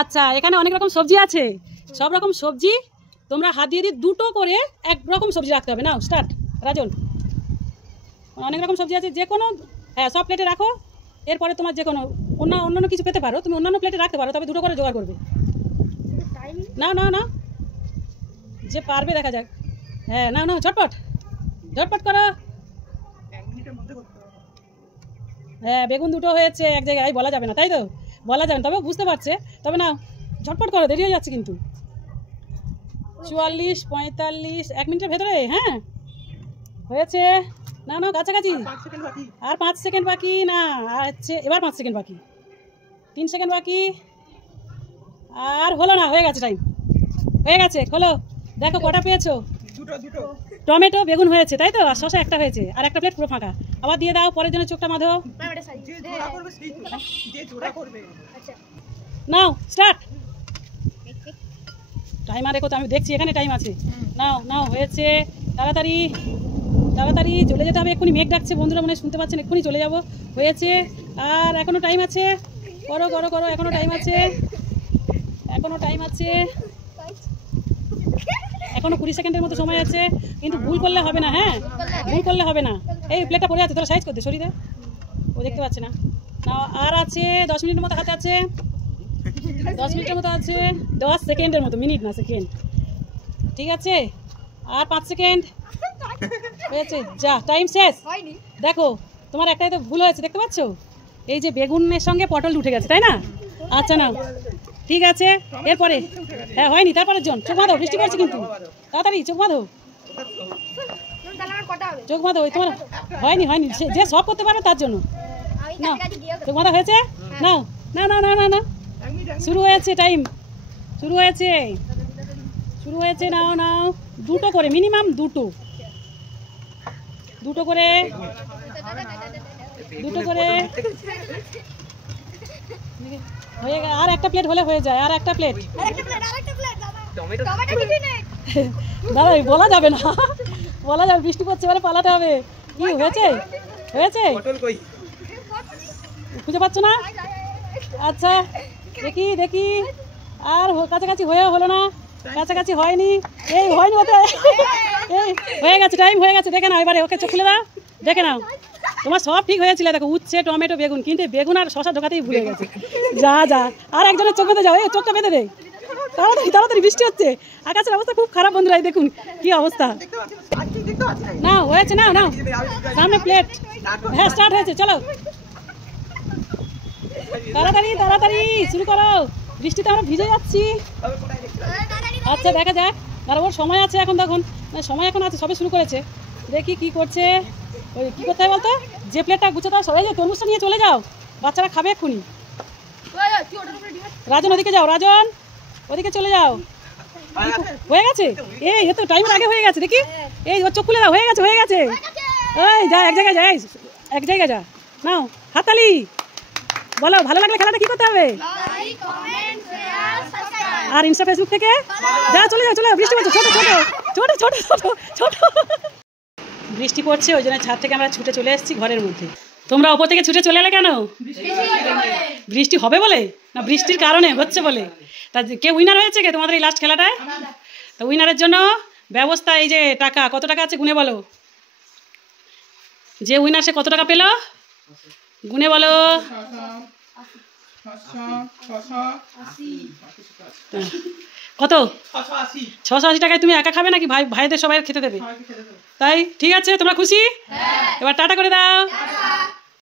আচ্ছা, এখানে অনেক রকম সবজি আছে, সব রকম সবজি তোমরা হাত দিয়ে দুটো করে এক রকম সবজি রাখতে হবে। নাও স্টার্ট রাজন। অনেক রকম সবজি আছে, যে কোনো, হ্যাঁ সব প্লেটে রাখো। এরপরে তোমার যে কোনো অন্যান্য কিছু পেতে পারো, তুমি অন্যান্য প্লেটে রাখতে পারো, তবে দুটো করে জোগাড় করবে। না না না, যে পারবে দেখা যাক। হ্যাঁ না না, ঝটপট ঝটপট করো। হ্যাঁ বেগুন দুটো হয়েছে এক জায়গায়, বলা যাবে না তাই তো, বলা যাবে না, তবে বুঝতে পারছে। তবে না ঝটপট করো, দেরি হয়ে যাচ্ছে কিন্তু। 44, 45, 1 মিনিটের ভেতরে। হ্যাঁ হয়েছে। না না, কাছাকাছি। আর 5 সেকেন্ড বাকি। না হচ্ছে, এবার 5 সেকেন্ড বাকি, 3 সেকেন্ড বাকি। আর হলো না, হয়ে গেছে, টাইম হয়ে গেছে। হলো, দেখো কটা পেয়েছো। টমেটো বেগুন হয়েছে তাই তো, আর শসা একটা হয়েছে, আর একটা প্লেট পুরো ফাঁকা। আবার দিয়ে দাও, পরের জন্য চোখটা বাঁধো। নাও স্টার্ট। টাইমার রেখো তো, আমি দেখছি এখানে টাইম আছে। নাও নাও, হয়েছে। তাড়াতাড়ি তাড়াতাড়ি চলে যেতে হবে, এক্ষুনি মেঘ ডাকছে, বন্ধুরা মনে শুনতে পাচ্ছেন, এক্ষুনি চলে যাব। হয়েছে, আর এখনো টাইম আছে। করো করো করো, এখনো টাইম আছে, এখনো টাইম আছে, এখনো 20 সেকেন্ডের মতো সময় আছে। কিন্তু ভুল করলে হবে না, হ্যাঁ ভুল করলে হবে না। এই প্লেটটা পড়ে আছে, তোরা সাইজ করতে সরিয়ে দে, ও দেখতে পাচ্ছে না। নাও, আর আছে 10 মিনিটের মতো হাতে আছে, 10 মিনিটের মতো আছে, 10 সেকেন্ডের মতো, মিনিট না সেকেন্ড। ঠিক আছে, আর 5 সেকেন্ড হয়েছে। যা, টাইম শেষ। দেখো তোমার একটাই তো ভুল হয়েছে, দেখতে পাচ্ছ, এই যে বেগুনের সঙ্গে পটল উঠে গেছে, তাই না? আচ্ছা নাও, ঠিক আছে। এরপরে হ্যাঁ হয়নি, তারপরে জন চোখ বাঁধো, বৃষ্টি পড়ছে কিন্তু, তাড়াতাড়ি চোখ বাঁধো, চোখ বাঁধো। ওই তোমার হয়নি, হয়নি, যে সব করতে পারো তার জন্য। না, চোখ বাঁধা হয়েছে। নাও, না না না না না, শুরু হয়েছে, টাইম শুরু হয়েছে, শুরু হয়েছে। নাও নাও, দুটো করে, মিনিমাম দুটো, দুটো করে, দুটো করে হয়ে গেল। আর একটা প্লেট হলে হয়ে যায়, আর একটা প্লেট। দাদা বলা যাবে না, বলা যাবে, বৃষ্টি পড়ছে, এবারে পালাতে হবে। কি হয়েছে, হয়েছে খুঁজে পাচ্ছ না? আচ্ছা দেখি দেখি, আর কাছাকাছি হয়ে হলো না, কাছাকাছি হয়নি, এই হয়নি হতে, এই হয়ে গেছে, টাইম হয়ে গেছে। দেখে নাও এবারে, ওকে চোখ খুলে দাও, দেখে নাও। তোমার সব ঠিক হয়েছিল, দেখো উচ্ছে টমেটো বেগুন, কিন্তু বেগুন আর শশা ঢোকাতেই ভুলে গেছে। যা যা, আর একজনের চোখ বেঁধে যাও, এই চোখটা বেঁধে দে, তাড়াতাড়ি তাড়াতাড়ি, বৃষ্টি হচ্ছে, আকাশের অবস্থা খুব খারাপ বন্ধুরা, এই দেখুন কি অবস্থা। নাও হয়েছে, নাও নাও, সামনে প্লেট। হ্যাঁ স্টার্ট হয়েছে, চলো তাড়াতাড়ি তাড়াতাড়ি শুরু করো, বৃষ্টিতে আমরা ভিজে যাচ্ছি। আচ্ছা দেখা যাক, তার ওর সময় আছে এখন, দেখুন সময় এখন আছে, সবে শুরু করেছে। দেখি কি করছে। ওই কী করতে হয় বলতো, যে প্লেটটা গুছে দাও, সবাই যে তরমুজটা নিয়ে চলে যাও, বাচ্চারা খাবে এক্ষুনি। রাজন ওদিকে যাও, রাজন ওদিকে চলে যাও। হয়ে গেছে, এই তো টাইমের আগে হয়ে গেছে, দেখি এই ওর চোখ খুলে দাও, হয়ে গেছে হয়ে গেছে। ওই যা, এক জায়গায় যাই, এক জায়গায় যা। নাও হাততালি, বলো ভালো লাগলে খেলাটা কি করতে হবে, আর ইনস্টা ফেসবুক থেকে যা, চলে যাও, চলে যাও, বৃষ্টি পড়ছে, ছোট ছোট ছোট ছোট ছোট ছোট বৃষ্টি পড়ছে, ওই জন্য ছাদ থেকে আমরা ছুটে চলে এসেছি ঘরের মধ্যে। তোমরা ওপর থেকে ছুটে চলে এলে কেন? বৃষ্টি হবে বলে না বৃষ্টির কারণে হচ্ছে বলে? তা কে উইনার হয়েছে কে তোমাদের এই লাস্ট খেলাটায়? তা উইনারের জন্য ব্যবস্থা, এই যে টাকা, কত টাকা আছে গুনে বলো, যে উইনার সে কত টাকা পেল গুনে বলো। কত? 680 টাকায় তুমি একা খাবে নাকি ভাইদের সবাই খেতে দেবে? তাই ঠিক আছে, তোমরা খুশি? এবার টাটা করে দাও।